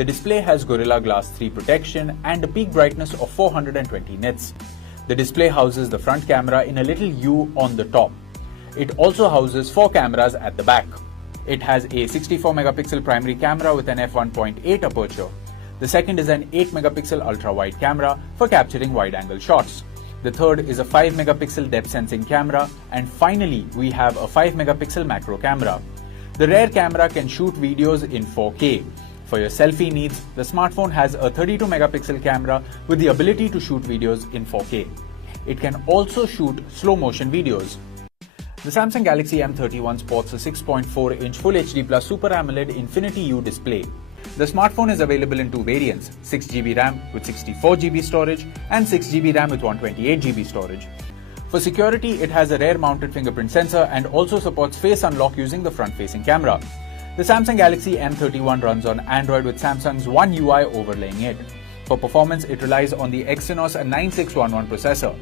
The display has Gorilla Glass 3 protection and a peak brightness of 420 nits. The display houses the front camera in a little U on the top. It also houses 4 cameras at the back. It has a 64 megapixel primary camera with an f1.8 aperture. The second is an 8 megapixel ultra-wide camera for capturing wide-angle shots. The third is a 5 megapixel depth sensing camera, and finally we have a 5 megapixel macro camera. The rear camera can shoot videos in 4K. For your selfie needs, the smartphone has a 32 megapixel camera with the ability to shoot videos in 4K. It can also shoot slow motion videos. The Samsung Galaxy M31 sports a 6.4-inch Full HD Plus Super AMOLED Infinity U display. The smartphone is available in two variants, 6GB RAM with 64GB storage and 6GB RAM with 128GB storage. For security, it has a rear-mounted fingerprint sensor and also supports face unlock using the front-facing camera. The Samsung Galaxy M31 runs on Android with Samsung's One UI overlaying it. For performance, it relies on the Exynos 9611 processor.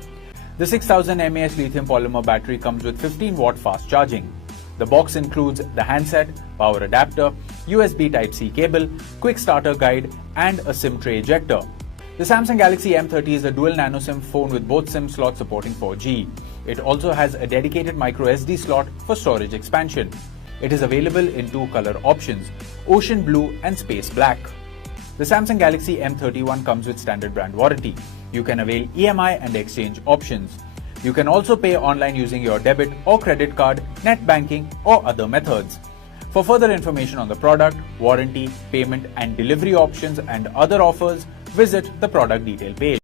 The 6000 mAh lithium polymer battery comes with 15-watt fast charging. The box includes the handset, power adapter, USB Type-C cable, quick starter guide, and a SIM tray ejector. The Samsung Galaxy M30 is a dual nano SIM phone with both SIM slots supporting 4G. It also has a dedicated microSD slot for storage expansion. It is available in two color options, Ocean Blue and Space Black. The Samsung Galaxy M31 comes with standard brand warranty. You can avail EMI and exchange options. You can also pay online using your debit or credit card, net banking, or other methods. For further information on the product, warranty, payment and delivery options and other offers, visit the product detail page.